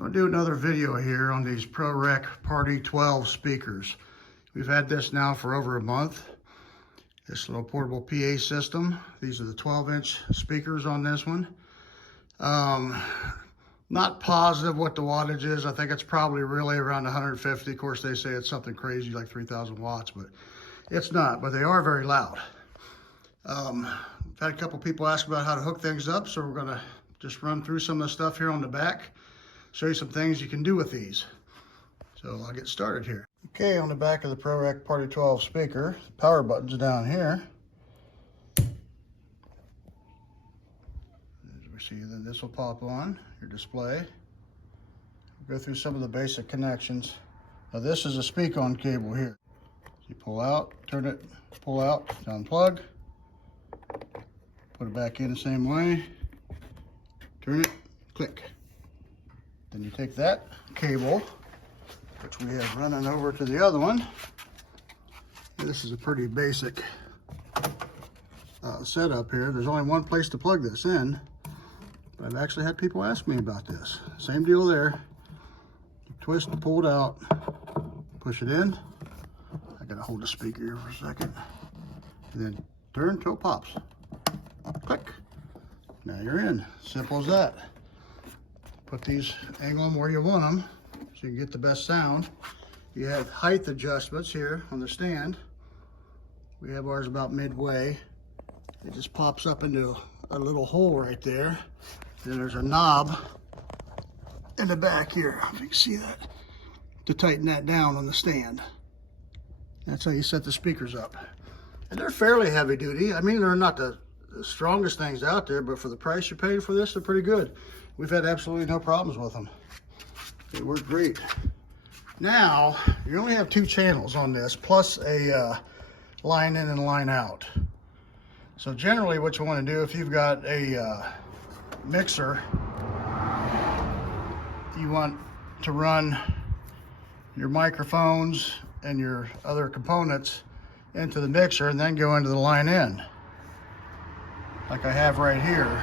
Going to do another video here on these Proreck Party 12 speakers. We've had this now for over a month. This little portable PA system. These are the 12-inch speakers on this one. Not positive what the wattage is. I think it's probably really around 150. Of course, they say it's something crazy like 3,000 watts, but it's not. But they are very loud. I've had a couple people ask about how to hook things up, so we're going to just run through some of the stuff here on the back. Show you some things you can do with these. So I'll get started here. Okay, on the back of the Proreck Party 12 speaker, the power button's down here. As we see, then this will pop on your display. We'll go through some of the basic connections. Now this is a speak-on cable here. So you pull out, turn it, pull out, unplug, put it back in the same way, turn it, click. Then you take that cable, which we have running over to the other one. This is a pretty basic setup here. There's only one place to plug this in, but I've actually had people ask me about this. Same deal there. You twist and pull it out, push it in. I gotta hold the speaker here for a second. And then turn until it pops. Click. Now you're in. Simple as that. Put these, angle them where you want them so you can get the best sound. You have height adjustments here on the stand. We have ours about midway. It just pops up into a little hole right there. Then there's a knob in the back here, if you can see that, to tighten that down on the stand. That's how you set the speakers up. And they're fairly heavy duty. I mean, they're not the strongest things out there, but for the price you paid for this, they're pretty good. We've had absolutely no problems with them. They work great. Now, you only have 2 channels on this, plus a line in and line out. So generally what you want to do, if you've got a mixer, you want to run your microphones and your other components into the mixer and then go into the line in, like I have right here,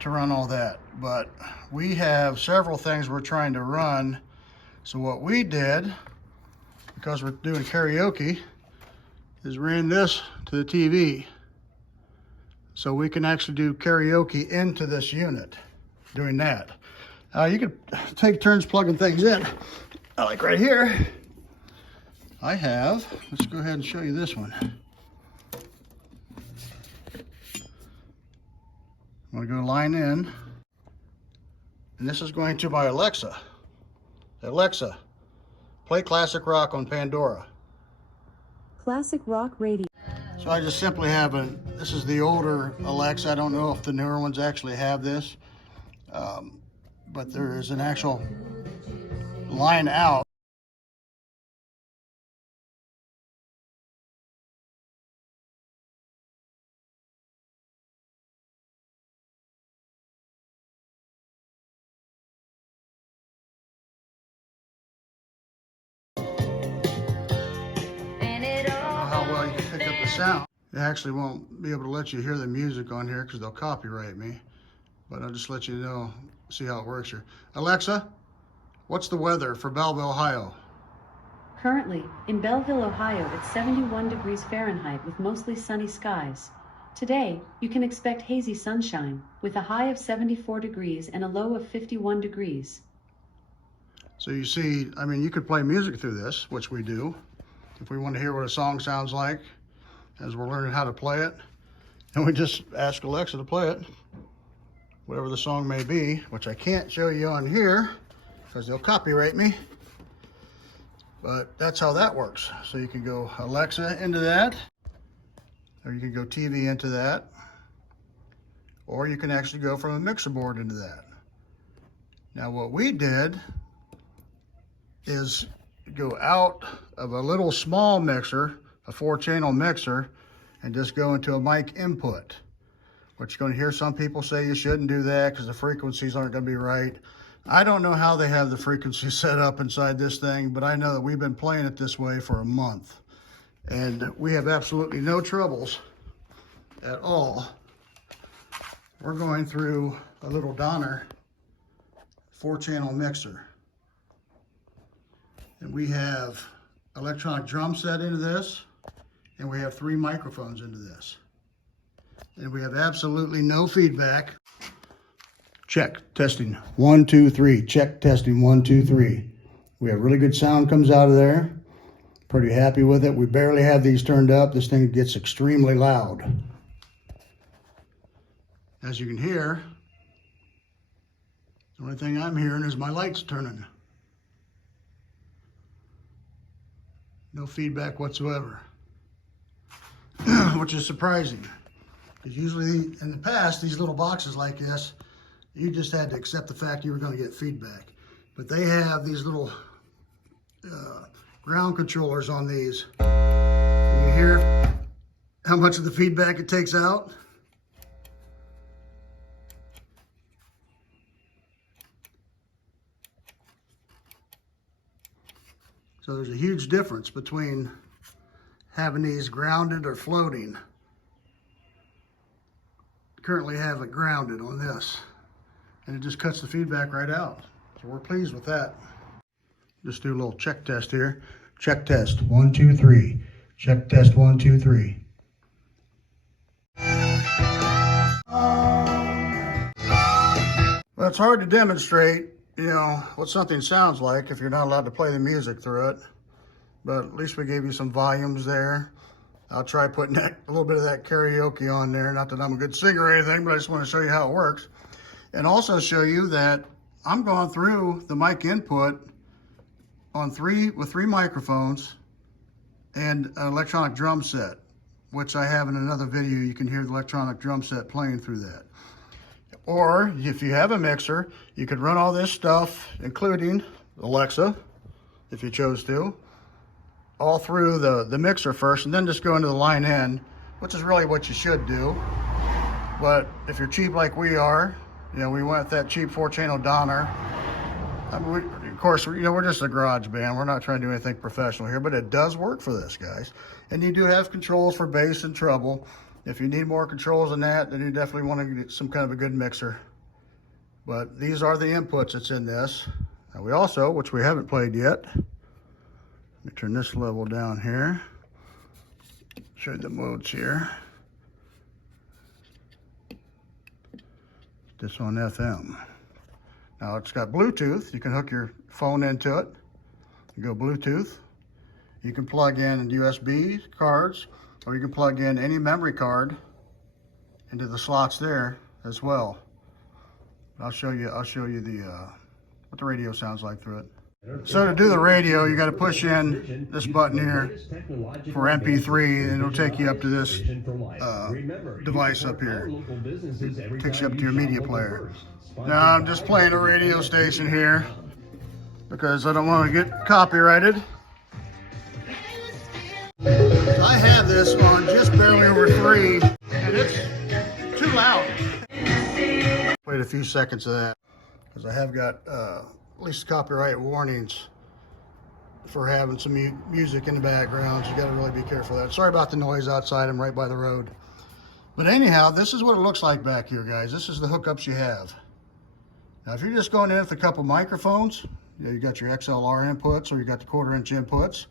to run all that. But we have several things we're trying to run. So what we did, because we're doing karaoke, is ran this to the TV. So we can actually do karaoke into this unit doing that. You could take turns plugging things in. Like right here, I have, let's go ahead and show you this one. I'm gonna go line in. And this is going to my Alexa. Alexa, play classic rock on Pandora. Classic rock radio. So I just simply have this is the older Alexa. I don't know if the newer ones actually have this, but there is an actual line out. Pick up the sound. It actually won't be able to let you hear the music on here because they'll copyright me, but I'll just let you know, see how it works here. Alexa, what's the weather for Belleville, Ohio? Currently, in Belleville, Ohio, it's 71 degrees Fahrenheit with mostly sunny skies. Today, you can expect hazy sunshine with a high of 74 degrees and a low of 51 degrees. So you see, I mean, you could play music through this, which we do, if we want to hear what a song sounds like as we're learning how to play it. And we just ask Alexa to play it, whatever the song may be, which I can't show you on here because they'll copyright me. But that's how that works. So you can go Alexa into that, or you can go TV into that, or you can actually go from a mixer board into that. Now what we did is go out of a little small mixer, a 4-channel mixer, and just go into a mic input. Which you're going to hear some people say you shouldn't do that because the frequencies aren't going to be right. I don't know how they have the frequency set up inside this thing, but I know that we've been playing it this way for a month. And we have absolutely no troubles at all. We're going through a little Donner 4-channel mixer. And we have electronic drum set into this, and we have 3 microphones into this. And we have absolutely no feedback. Check, testing, 1, 2, 3. Check, testing, 1, 2, 3. We have really good sound comes out of there. Pretty happy with it. We barely have these turned up. This thing gets extremely loud. As you can hear, the only thing I'm hearing is my lights turning. No feedback whatsoever, which is surprising. Because usually in the past, these little boxes like this, you just had to accept the fact you were going to get feedback. But they have these little ground controllers on these. Can you hear how much of the feedback it takes out? So there's a huge difference between having these grounded or floating. Currently have it grounded on this, and it just cuts the feedback right out. So we're pleased with that. Just do a little check test here. Check test, 1, 2, 3. Check test, 1, 2, 3. Well, it's hard to demonstrate, you know, what something sounds like if you're not allowed to play the music through it. But at least we gave you some volumes there. I'll try putting a little bit of that karaoke on there. Not that I'm a good singer or anything, but I just want to show you how it works. And also show you that I'm going through the mic input on with 3 microphones and an electronic drum set, which I have in another video. You can hear the electronic drum set playing through that. Or if you have a mixer, you could run all this stuff, including Alexa, if you chose to, all through the mixer first, and then just go into the line in, which is really what you should do. But if you're cheap like we are, you know, we went with that cheap 4-channel Donner. I mean, of course, you know, we're just a garage band. We're not trying to do anything professional here, but it does work for this, guys. And you do have controls for bass and treble. If you need more controls than that, then you definitely want to get some kind of a good mixer. But these are the inputs that's in this. Now we also, which we haven't played yet, let me turn this level down here. Show you the modes here. This on FM. Now it's got Bluetooth. You can hook your phone into it. You go Bluetooth. You can plug in USB cards, or you can plug in any memory card into the slots there as well. I'll show you the what the radio sounds like through it. So to do the radio, you got to push in this button here for MP3, and it'll take you up to this device up here. It takes you up to your media player. Now I'm just playing a radio station here because I don't want to get copyrighted. I have this on just barely over 3, and it's too loud. Wait a few seconds of that because I have got at least copyright warnings for having some music in the background. So you got to really be careful of that. Sorry about the noise outside. I'm right by the road. But anyhow, this is what it looks like back here, guys. This is the hookups you have. Now, if you're just going in with a couple microphones, you got your XLR inputs, or you got the 1/4-inch inputs.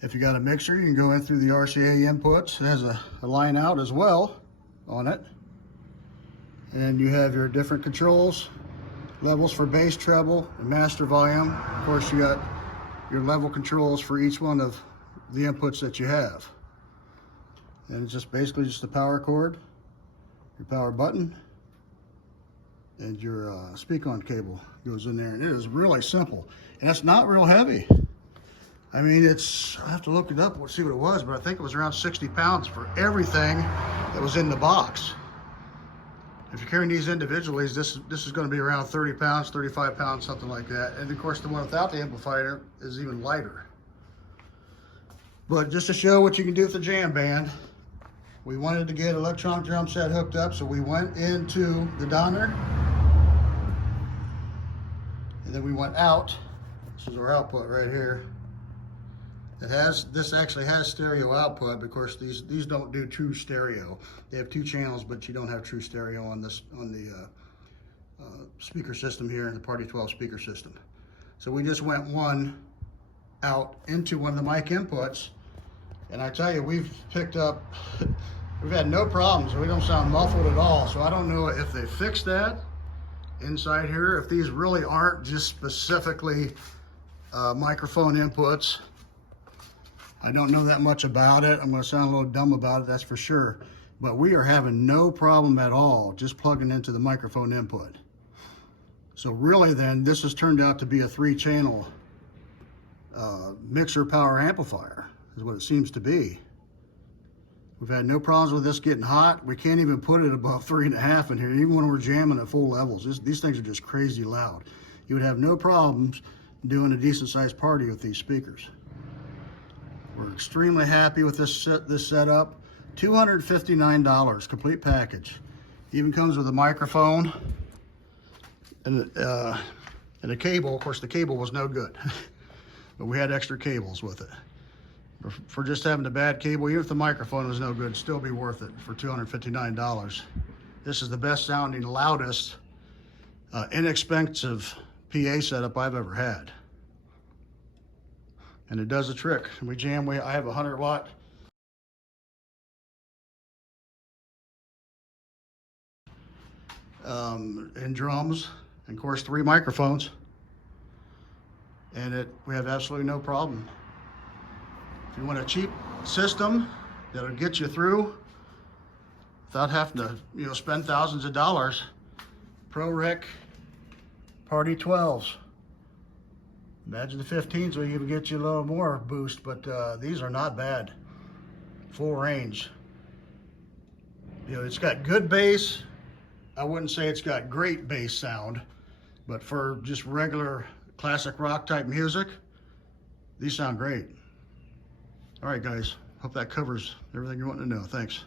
If you got a mixer, you can go in through the RCA inputs. It has a line out as well on it. And you have your different controls, levels for bass, treble, and master volume. Of course, you got your level controls for each one of the inputs that you have. And it's just basically just the power cord, your power button, and your speak-on cable goes in there. And it is really simple, and it's not real heavy. I mean, I have to look it up and see what it was, but I think it was around 60 pounds for everything that was in the box. If you're carrying these individually, this is going to be around 30 pounds, 35 pounds, something like that. And of course, the one without the amplifier is even lighter. But just to show what you can do with the jam band, we wanted to get electronic drum set hooked up, so we went into the Donner, and then we went out. This is our output right here. This actually has stereo output. Of course, these don't do true stereo. They have 2 channels, but you don't have true stereo on the speaker system here in the Party 12 speaker system. So we just went one out into one of the mic inputs, and I tell you, we've picked up, we've had no problems. We don't sound muffled at all. So I don't know if they fixed that inside here, if these really aren't just specifically microphone inputs. I don't know that much about it. I'm going to sound a little dumb about it, that's for sure. But we are having no problem at all just plugging into the microphone input. So really then, this has turned out to be a 3-channel mixer power amplifier, is what it seems to be. We've had no problems with this getting hot. We can't even put it above 3.5 in here, even when we're jamming at full levels. These things are just crazy loud. You would have no problems doing a decent sized party with these speakers. We're extremely happy with this setup. $259, complete package. Even comes with a microphone and a cable. Of course, the cable was no good, but we had extra cables with it. For just having a bad cable, even if the microphone was no good, it'd still be worth it for $259. This is the best sounding, loudest, inexpensive PA setup I've ever had. And it does the trick. We jam, I have a 100-watt in drums, and of course 3 microphones, and we have absolutely no problem. If you want a cheap system that'll get you through without having to spend thousands of dollars, Proreck Party 12s. Imagine the 15s will even get you a little more boost, but these are not bad. Full range. It's got good bass. I wouldn't say it's got great bass sound, but for just regular classic rock type music, these sound great. All right, guys, hope that covers everything you want to know. Thanks.